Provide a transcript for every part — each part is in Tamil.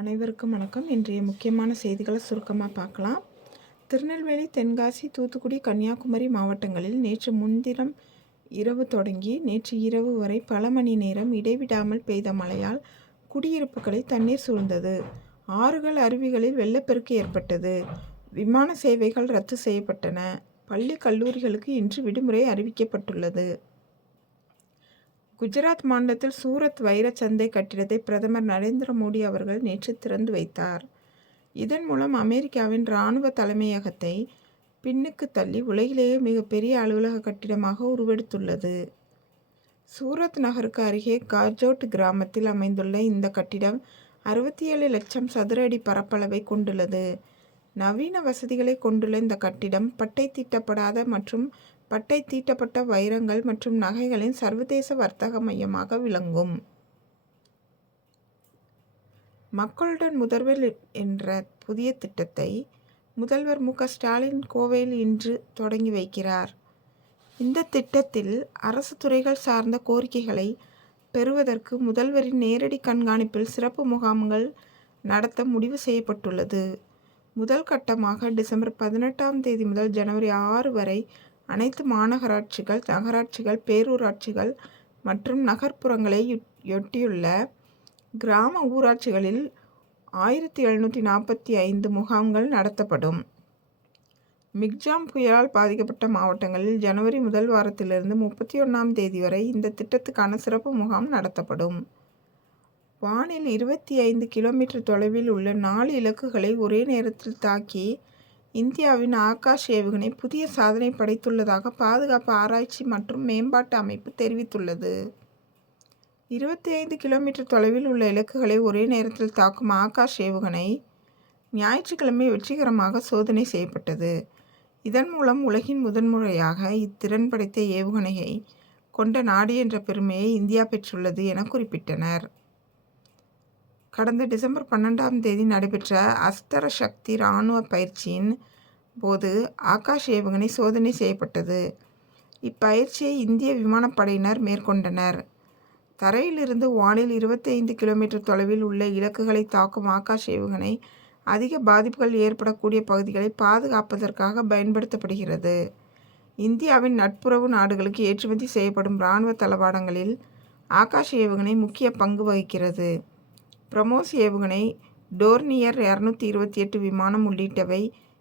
அனைவருக்கும் வணக்கம். இன்றைய முக்கியமான செய்திகளை சுருக்கமாக பார்க்கலாம். திருநெல்வேலி, தென்காசி, தூத்துக்குடி, கன்னியாகுமரி மாவட்டங்களில் நேற்று முன்தினம் இரவு தொடங்கி நேற்று இரவு வரை பல மணி நேரம் இடைவிடாமல் பெய்த மழையால் குடியிருப்புகளை தண்ணீர் சூழ்ந்தது. ஆறுகள், அருவிகளில் வெள்ளப்பெருக்கு ஏற்பட்டது. விமான சேவைகள் ரத்து செய்யப்பட்டன. பள்ளி, கல்லூரிகளுக்கு இன்று விடுமுறை அறிவிக்கப்பட்டுள்ளது. குஜராத் மாநிலத்தில் சூரத் வைரச் சந்தை கட்டிடத்தை பிரதமர் நரேந்திர மோடி அவர்கள் நேற்று திறந்து வைத்தார். இதன் மூலம் அமெரிக்காவின் இராணுவ தலைமையகத்தை பின்னுக்கு தள்ளி உலகிலேயே மிகப்பெரிய அலுவலக கட்டிடமாக உருவெடுத்துள்ளது. சூரத் நகருக்கு அருகே கார்ஜோட் கிராமத்தில் அமைந்துள்ள இந்த கட்டிடம் 67 லட்சம் சதுர அடி பரப்பளவை கொண்டுள்ளது. நவீன வசதிகளை கொண்டுள்ள இந்த கட்டிடம் பட்டை தீட்டப்படாத மற்றும் பட்டை தீட்டப்பட்ட வைரங்கள் மற்றும் நகைகளின் சர்வதேச வர்த்தக மையமாக விளங்கும். மக்களுடன் முதல்வர் என்ற புதிய திட்டத்தை முதல்வர் மு. ஸ்டாலின் கோவையில் இன்று தொடங்கி வைக்கிறார். இந்த திட்டத்தில் அரசு துறைகள் சார்ந்த கோரிக்கைகளை பெறுவதற்கு முதல்வரின் நேரடி கண்காணிப்பில் சிறப்பு முகாம்கள் நடத்த முடிவு செய்யப்பட்டுள்ளது. முதல் கட்டமாக டிசம்பர் 18ஆம் தேதி முதல் ஜனவரி 6 வரை அனைத்து மாநகராட்சிகள், நகராட்சிகள், பேரூராட்சிகள் மற்றும் நகர்ப்புறங்களை யொட்டியுள்ள கிராம ஊராட்சிகளில் 1745 முகாம்கள் நடத்தப்படும். மிக்ஜாம் புயலால் பாதிக்கப்பட்ட மாவட்டங்களில் ஜனவரி முதல் வாரத்திலிருந்து 31ஆம் தேதி வரை இந்த திட்டத்துக்கான சிறப்பு முகாம் நடத்தப்படும். வானில் 25 கிலோமீட்டர் தொலைவில் உள்ள 4 இலக்குகளை ஒரே நேரத்தில் தாக்கி இந்தியாவின் ஆகாஷ் ஏவுகணை புதிய சாதனை படைத்துள்ளதாக பாதுகாப்பு ஆராய்ச்சி மற்றும் மேம்பாட்டு அமைப்பு தெரிவித்துள்ளது. 25 கிலோமீட்டர் தொலைவில் உள்ள இலக்குகளை ஒரே நேரத்தில் தாக்கும் ஆகாஷ் ஏவுகணை ஞாயிற்றுக்கிழமை வெற்றிகரமாக சோதனை செய்யப்பட்டது. இதன் மூலம் உலகின் முதன்முறையாக இத்திறன் படைத்த ஏவுகணையை கொண்ட நாடு என்ற பெருமையை இந்தியா பெற்றுள்ளது என குறிப்பிட்டனர். கடந்த டிசம்பர் 12ஆம் தேதி நடைபெற்ற அஸ்தர சக்தி இராணுவ பயிற்சியின் போது ஆகாஷ் ஏவுகணை சோதனை செய்யப்பட்டது. இப்பயிற்சியை இந்திய விமானப்படையினர் மேற்கொண்டனர். தரையிலிருந்து வானில் 25 கிலோமீட்டர் தொலைவில் உள்ள இலக்குகளை தாக்கும் ஆகாஷ் ஏவுகணை அதிக பாதிப்புகள் ஏற்படக்கூடிய பகுதிகளை பாதுகாப்பதற்காக பயன்படுத்தப்படுகிறது. இந்தியாவின் நட்புறவு நாடுகளுக்கு ஏற்றுமதி செய்யப்படும் இராணுவ தளவாடங்களில் ஆகாஷ் ஏவுகணை முக்கிய பங்கு வகிக்கிறது. பிரமோஸ் ஏவுகணை, டோர்னியர் 228 விமானம் உள்ளிட்டவை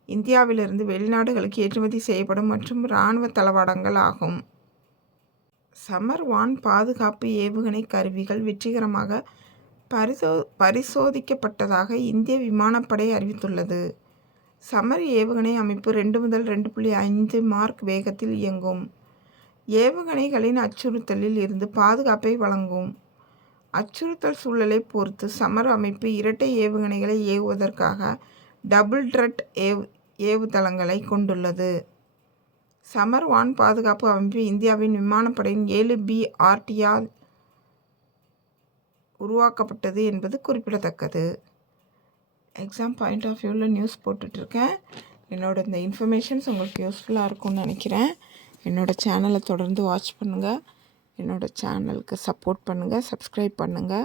இந்தியாவிலிருந்து வெளிநாடுகளுக்கு ஏற்றுமதி செய்யப்படும் மற்றும் இராணுவ தளவாடங்கள் ஆகும். சமர் வான் பாதுகாப்பு ஏவுகணை கருவிகள் வெற்றிகரமாக பரிசோதிக்கப்பட்டதாக இந்திய விமானப்படை அறிவித்துள்ளது. சமர் ஏவுகணை அமைப்பு 2 முதல் 2.5 மார்க் வேகத்தில் இயங்கும். ஏவுகணைகளின் அச்சுறுத்தலில் இருந்து பாதுகாப்பை வழங்கும். அச்சுறுத்தல் சூழலை பொறுத்து சமர் அமைப்பு இரட்டை ஏவுகணைகளை ஏவுவதற்காக டபுள் த்ரட் ஏவுதளங்களை கொண்டுள்ளது. சமர் வான் பாதுகாப்பு அமைப்பு இந்தியாவின் விமானப்படையின் 7B-RTயால் உருவாக்கப்பட்டது என்பது குறிப்பிடத்தக்கது. எக்ஸாம் பாயிண்ட் ஆஃப் வியூவில் நியூஸ் போட்டுட்ருக்கேன். என்னோட இந்த இன்ஃபர்மேஷன்ஸ் உங்களுக்கு யூஸ்ஃபுல்லாக இருக்கும்னு நினைக்கிறேன். என்னோடய சேனலை தொடர்ந்து வாட்ச் பண்ணுங்கள். என்னோடய சேனலுக்கு சப்போர்ட் பண்ணுங்கள், சப்ஸ்கிரைப் பண்ணுங்கள்,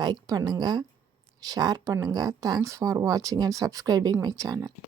லைக் பண்ணுங்கள், ஷேர் பண்ணுங்கள். தேங்க்ஸ் ஃபார் வாட்சிங் அண்ட் சப்ஸ்கிரைபிங் மை சேனல்.